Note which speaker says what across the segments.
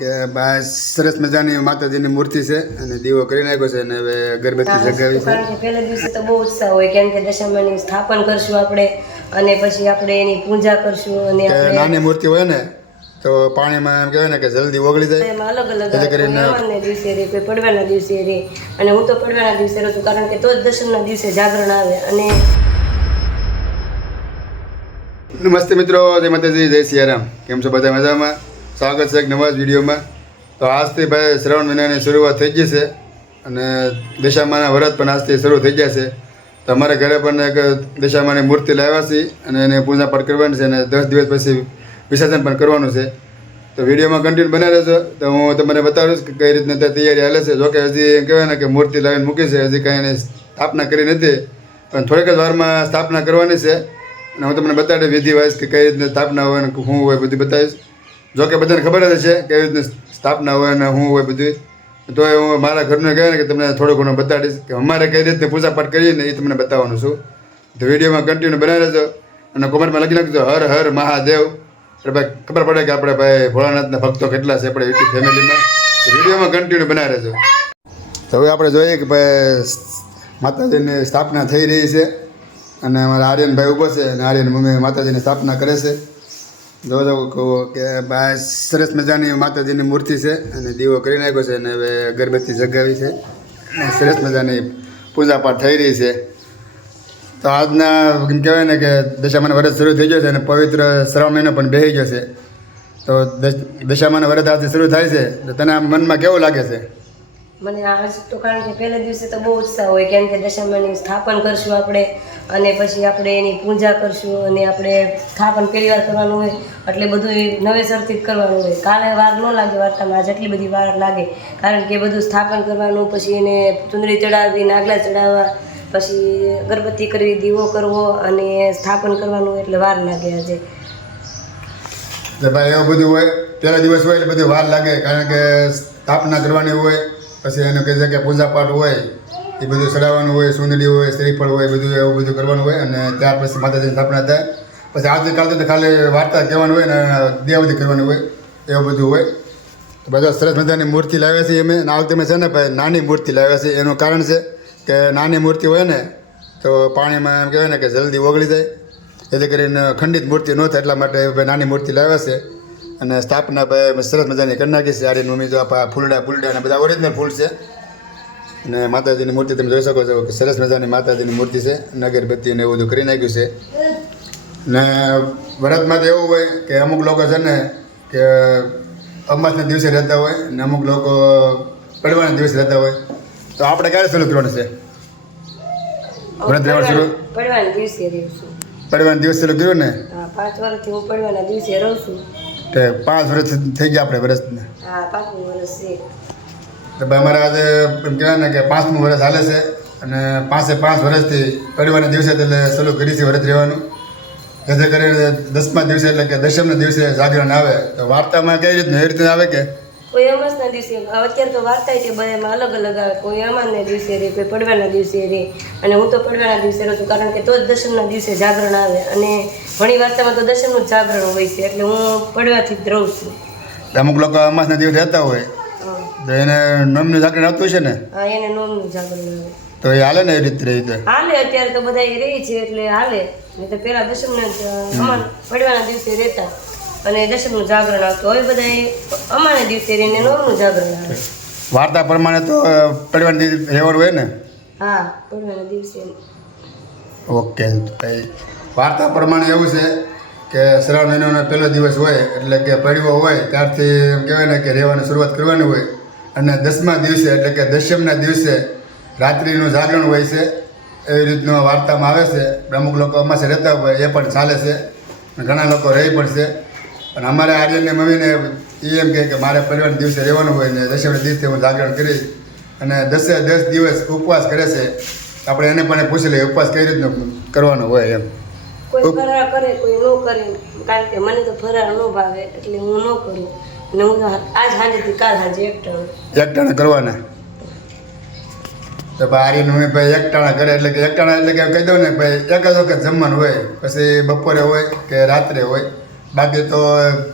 Speaker 1: કે બા સરસ મજાની માતાજીની મૂર્તિ છે અને દીવો કરી નાખ્યો છે અને હવે અગરબત્તી જગાવી છે.
Speaker 2: પહેલા દિવસે તો બહુ ઉત્સાહ હોય કેમ કે દશામાની સ્થાપન કરશું આપણે અને પછી આપણે એની પૂજા કરશું અને
Speaker 1: નાની મૂર્તિ હોય ને તો પાણીમાં એમ કહેવાય ને કે જલ્દી ઓગળી જાય.
Speaker 2: અલગ અલગ
Speaker 1: કરીને-
Speaker 2: દિવસે રે કોઈ પડવાના દિવસે રે. અને હું તો પડવાના દિવસે રહું છું કારણ કે તો જ દશમના દિવસે જાગરણ આવે અને
Speaker 1: નમસ્તે મિત્રો જય માતાજી જય સિયારામ. કેમ છો બધા મજામાં? સ્વાગત છે એક નવા વિડીયોમાં. તો આજથી ભાઈ શ્રાવણ મહિનાની શરૂઆત થઈ ગઈ છે અને દશામાના વ્રત પણ આજથી શરૂ થઈ ગયા છે. તો અમારા ઘરે પણ એક દશામાની મૂર્તિ લાવ્યા છે અને એને પૂજા પાઠ કરવાની છે અને દસ દિવસ પછી વિસર્જન પણ કરવાનું છે. તો વિડીયોમાં કન્ટિન્યુ બનાવી રહેજો. તો હું તમને બતાવીશ કે કઈ રીતના તૈયારી હાલે છે. જોકે હજી કહેવાય ને કે મૂર્તિ લાવીને મૂકી છે. હજી કાંઈ એની સ્થાપના કરી નથી. પણ થોડીક જ વારમાં સ્થાપના કરવાની છે. અને હું તમને બતાડી વિધિ વાઇસ કે કઈ રીતના સ્થાપના હોય ને શું હોય બધું બતાવીશ. જો કે બધાને ખબર જ છે કેવી રીતની સ્થાપના હોય અને શું હોય બધું તો હું મારા ઘરનું કહે ને કે તમને થોડું ઘણું બતાડીશ કે અમારે કઈ રીતની પૂજા પાઠ કરીએ ને એ તમને બતાવવાનું છું. તો વિડીયોમાં કન્ટિન્યુ બનાવી રહેજો અને કોમેન્ટમાં લખી નાખજો, હર હર, મહાદેવ. એટલે ભાઈ, ખબર પડે કે આપણે ભાઈ ભોળાનાથના ભક્તો કેટલા છે આપણે યુટ્યુબ ફેમિલીમાં. વિડીયોમાં કન્ટિન્યુ બનાવી રહેજો. તો હવે આપણે જોઈએ કે ભાઈ માતાજીની સ્થાપના થઈ રહી છે અને અમારા આર્યનભાઈ ઊભો છે અને આર્યન મમ્મી માતાજીની સ્થાપના કરે છે. જો જો કે બા, સરસ મજાની માતાજીની મૂર્તિ છે અને દીવો કરી નાખ્યો છે અને હવે અગરબત્તી જગાવી છે. અને સરસ મજાની પૂજા પાઠ થઈ રહી છે. તો આજના એમ કહેવાય ને કે દશામાનો વ્રત શરૂ થઈ ગયો છે અને પવિત્ર શ્રાવણ મહિનો પણ બેસી ગયો છે. તો દશ- દશામાનો વ્રત આજથી શરૂ થાય છે. તો તને મનમાં કેવું લાગે છે?
Speaker 2: મને આ તો કારણ કે પહેલા દિવસે તો બહુ ઉત્સાહ હોય, કેમ કે દશામાની સ્થાપન કરશું આપણે અને પછી આપણે એની પૂજા કરશું અને આપણે સ્થાપન પહેલી વાર કરવાનું હોય, એટલે બધું નવેસરથી જ કરવાનું હોય. કાલે વાર ન લાગે વાર્તામાં, આજ એટલી બધી વાર લાગે. કારણ કે બધું સ્થાપન કરવાનું, પછી એને ચુંદડી ચડાવવી, નાગલા ચડાવવા, પછી અગરબત્તી કરવી, દીવો કરવો અને સ્થાપન કરવાનું એટલે વાર લાગે આજે.
Speaker 1: એવું બધું હોય, પહેલા દિવસ હોય એટલે બધું વાર લાગે, કારણ કે સ્થાપના કરવાની હોય પછી એનું કહે છે કે પૂજાપાઠ હોય, એ બધું ચડાવવાનું હોય સુંદડી હોય શ્રીફળ હોય, બધું એવું બધું કરવાનું હોય અને ત્યાર પછી માતાજીની સ્થાપના થાય. પછી આવતીકાલ તો ખાલી વાર્તા કહેવાનું હોય ને દેવદી કરવાની હોય, એવું બધું હોય. તો બધા સરસ મજાની મૂર્તિ લાવ્યા છીએ અમે. આ વખતે છે ને ભાઈ નાની મૂર્તિ લાવ્યા છીએ. એનું કારણ છે કે નાની મૂર્તિ હોય ને, તો પાણીમાં એમ કહેવાય ને કે જલ્દી ઓગળી જાય. એટલે કરીને ખંડિત મૂર્તિ ન થાય એટલા માટે નાની મૂર્તિ લાવ્યા છે. અને સ્થાપના ભાઈ સરસ મજાની કરી નાખી છે. આડી મમ્મી જો આ ફૂલડા ફૂલડા અને બધા ઓરિજિનલ ફૂલ છે. અને માતાજીની મૂર્તિ તમે જોઈ શકો છો કે સરસ મજાની માતાજીની મૂર્તિ છે. અને અગરબત્તી ને એવું બધું કરી નાખ્યું છે. ને વ્રતમાં તો એવું હોય કે અમુક લોકો છે ને કે અમાસના દિવસે રહેતા હોય ને અમુક લોકો પડવાના દિવસે રહેતા હોય. તો આપણે ક્યારે શરૂ કરવાનું છે? વ્રત રહેવાનું શરૂ?
Speaker 2: પડવાના દિવસે
Speaker 1: પડવાના દિવસે શરૂ કર્યું ને?
Speaker 2: પાંચ વર્ષથી હું પડવાના દિવસે રહું છું.
Speaker 1: કે પાંચ વર્ષ થઈ ગયા આપણે વર્ષને
Speaker 2: હા પાંચમું વર્ષ છે.
Speaker 1: તો અમારે આજે એમ કહેવાય ને કે પાંચમું વર્ષ હાલે છે અને પાંચે પાંચ વર્ષથી પરિવારના દિવસે એટલે શરૂ કરી છે વ્રત રહેવાનું. જેથી કરીને દસમા દિવસે એટલે કે દશમના દિવસે જાગરણ આવે. તો વાર્તામાં કઈ રીતનું એ રીતે આવે કે
Speaker 2: કોઈ અમાસના દિવસે અત્યારે તો વાર્તા છે બધામાં અલગ અલગ આવે. કોઈ અમાસના દિવસે રે કોઈ પડવાના દિવસે રે. અને હું તો પડવાના દિવસે રહું છું કારણ કે તો જ દશમના દિવસે જાગરણ આવે. અને ઘણી વાર્તામાં તો દશમનું જ જાગરણ હોય છે એટલે હું પડવાથી જ રહું છું.
Speaker 1: અમુક લોકો અમાસના દિવસે રહેતા હોય. તો એને નોમનું જાગરણ આવતું છે ને?
Speaker 2: હા એને નોમનું જાગરણ આવે.
Speaker 1: તો એ હાલે ને એ રીતે રીતે
Speaker 2: હાલે અત્યારે તો બધા રહી છે એટલે હાલે. નહીં તો પેલા દશમના પડવાના દિવસે રહેતા. અને દશમનું જાગરણ આવતું હવે બધા અમાના દિવસે રહીને નોમનું જાગરણ આવે.
Speaker 1: વાર્તા પ્રમાણે તો પડવાના દિવસે રહેવાનું હોય ને?
Speaker 2: હા પડવાના દિવસે.
Speaker 1: ઓકે વાર્તા પ્રમાણે એવું છે કે શ્રાવણ મહિનાનો પહેલો દિવસ હોય એટલે કે પડવો હોય ત્યારથી એમ કહેવાય ને કે રહેવાની શરૂઆત કરવાની હોય. અને દસમા દિવસે એટલે કે દશમના દિવસે રાત્રિનું જાગરણ હોય છે. એવી રીતનું વાર્તામાં આવે છે. અમુક લોકો અમાસે રહેતા હોય એ પણ ચાલે છે. ઘણા લોકો રહી પણ છે. પણ અમારે આર્યનની મમ્મીને એ એમ કહે કે મારે પરિવાર દિવસે રહેવાનું હોય ને દશમના દિવસે હું જાગરણ કરી અને દસે દસ દિવસ ઉપવાસ કરે છે. આપણે એને પણ પૂછી લઈએ ઉપવાસ કઈ રીતનો કરવાનો હોય એમ.
Speaker 2: કોઈ ફરાર કરે કોઈ ન કરે કારણ કે મને તો ફરાર ન ભાવે એટલે હું ન કરું. અને હું આજ સાંજેથી કાલ હાજે એક ટાણું
Speaker 1: એક ટાણા કરવાના? તો ભાઈ મમ્મી ભાઈ એક ટાણા કરે એટલે કે એક ટાણા એટલે કે કહી દઉં ને ભાઈ એક જ વખત જમવાનું હોય પછી બપોરે હોય કે રાત્રે હોય. બાકી તો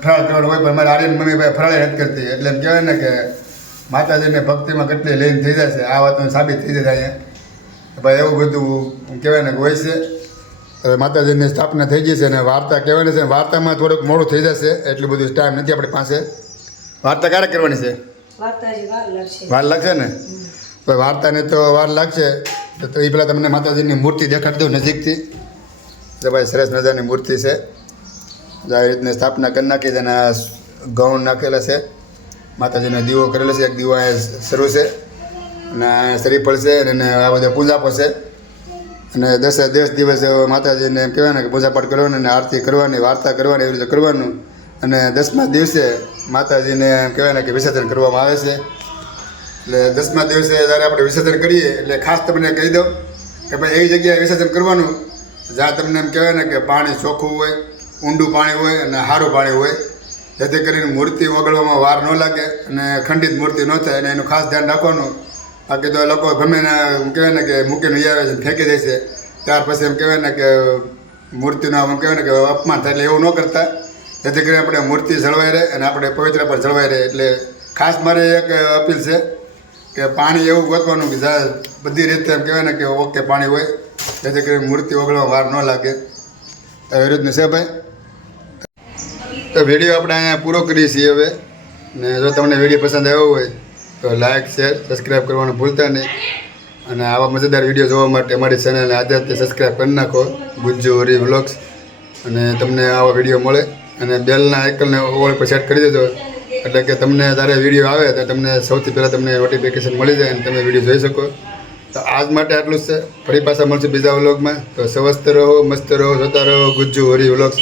Speaker 1: ફરાળ કરવાનું હોય પણ મારે આર્યન મમ્મી ભાઈ ફરાળે નથી કરતી. એટલે એમ કહેવાય ને કે માતાજીને ભક્તિમાં કેટલી લઈને થઈ જશે આ વાતનું સાબિત થઈ જાય અહીંયા. ભાઈ એવું બધું કહેવાય ને કે હોય છે. હવે માતાજીની સ્થાપના થઈ ગઈ છે અને વાર્તા કહેવાની છે. વાર્તામાં થોડુંક મોડું થઈ જશે એટલું બધું ટાઈમ નથી આપણી પાસે. વાર્તા ક્યારે કરવાની છે?
Speaker 2: વાર લાગશે.
Speaker 1: ને? ભાઈ વાર્તાને તો વાર લાગશે. તો તો એ પહેલાં તમને માતાજીની મૂર્તિ દેખાડી દઉં નજીકથી. તો ભાઈ સરસ મજાની મૂર્તિ છે. જો રીતની સ્થાપના કરી નાખી છે અને ઘઉં નાખેલા છે. માતાજીનો દીવો કરેલો છે. એક દીવો અહીંયા શરૂ છે. અને શરી પડશે અને આ બધા પૂજા છે. અને દસે દસ દિવસ માતાજીને કહેવાય કે પૂજાપાઠ કરવાની અને આરતી કરવાની, વાર્તા કરવાની, એવી રીતે કરવાનું. અને દસમા દિવસે માતાજીને એમ કહેવાય કે વિસર્જન કરવામાં આવે છે. એટલે દસમા દિવસે જ્યારે આપણે વિસર્જન કરીએ, એટલે ખાસ તમને કહી દઉં કે ભાઈ, એવી જગ્યાએ વિસર્જન કરવાનું, જ્યાં તમને એમ કહેવાય ને કે પાણી ચોખ્ખું હોય ઊંડું પાણી હોય અને સારું પાણી હોય. જેથી કરીને મૂર્તિ ઓગળવામાં વાર ન લાગે અને ખંડિત મૂર્તિ ન થાય અને એનું ખાસ ધ્યાન રાખવાનું. બાકી તો લોકો ગમે ને કહેવાય ને કે મૂકીને આવે છે ફેંકી દે છે. ત્યાર પછી એમ કહેવાય ને કે મૂર્તિનું આમ કહેવાય ને કે અપમાન થાય એટલે એવું ન કરતા. જેથી કરીને આપણે મૂર્તિ જળવાઈ રહે અને આપણે પવિત્ર પણ જળવાઈ રહે. એટલે ખાસ મારે એક અપીલ છે કે પાણી એવું ગોતવાનું કે બધી રીતે એમ કહેવાય ને કે ઓકે પાણી હોય. જેથી કરીને મૂર્તિ ઓગળવા વાર ન લાગે. એવી રીતનું છે ભાઈ? તો વીડિયો આપણે અહીંયા પૂરો કરીએ છીએ હવે. ને જો તમને વીડિયો પસંદ આવ્યો હોય, તો લાઇક શેર સબસ્ક્રાઈબ કરવાનું ભૂલતા નહીં. અને આવા મજેદાર વીડિયો જોવા માટે અમારી ચેનલને આજે સબસ્ક્રાઈબ કરી નાખો, ગુજ્જુ હરી વ્લોગ્સ અને તમને આવા વીડિયો મળે. અને બેલના આઇકનને ઓળ પર સેટ કરી દેજો. એટલે કે તમને જ્યારે વીડિયો આવે, તો તમને સૌથી પહેલાં તમને નોટિફિકેશન મળી જાય અને તમે વીડિયો જોઈ શકો. તો આજ માટે આટલું જ છે. ફરી પાછા મળશે બીજા વ્લોગમાં તો સ્વસ્થ રહો, મસ્ત રહો, જોતા રહો, ગુજ્જુ હરી વ્લોગ્સ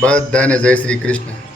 Speaker 1: બધાને જય શ્રી કૃષ્ણ.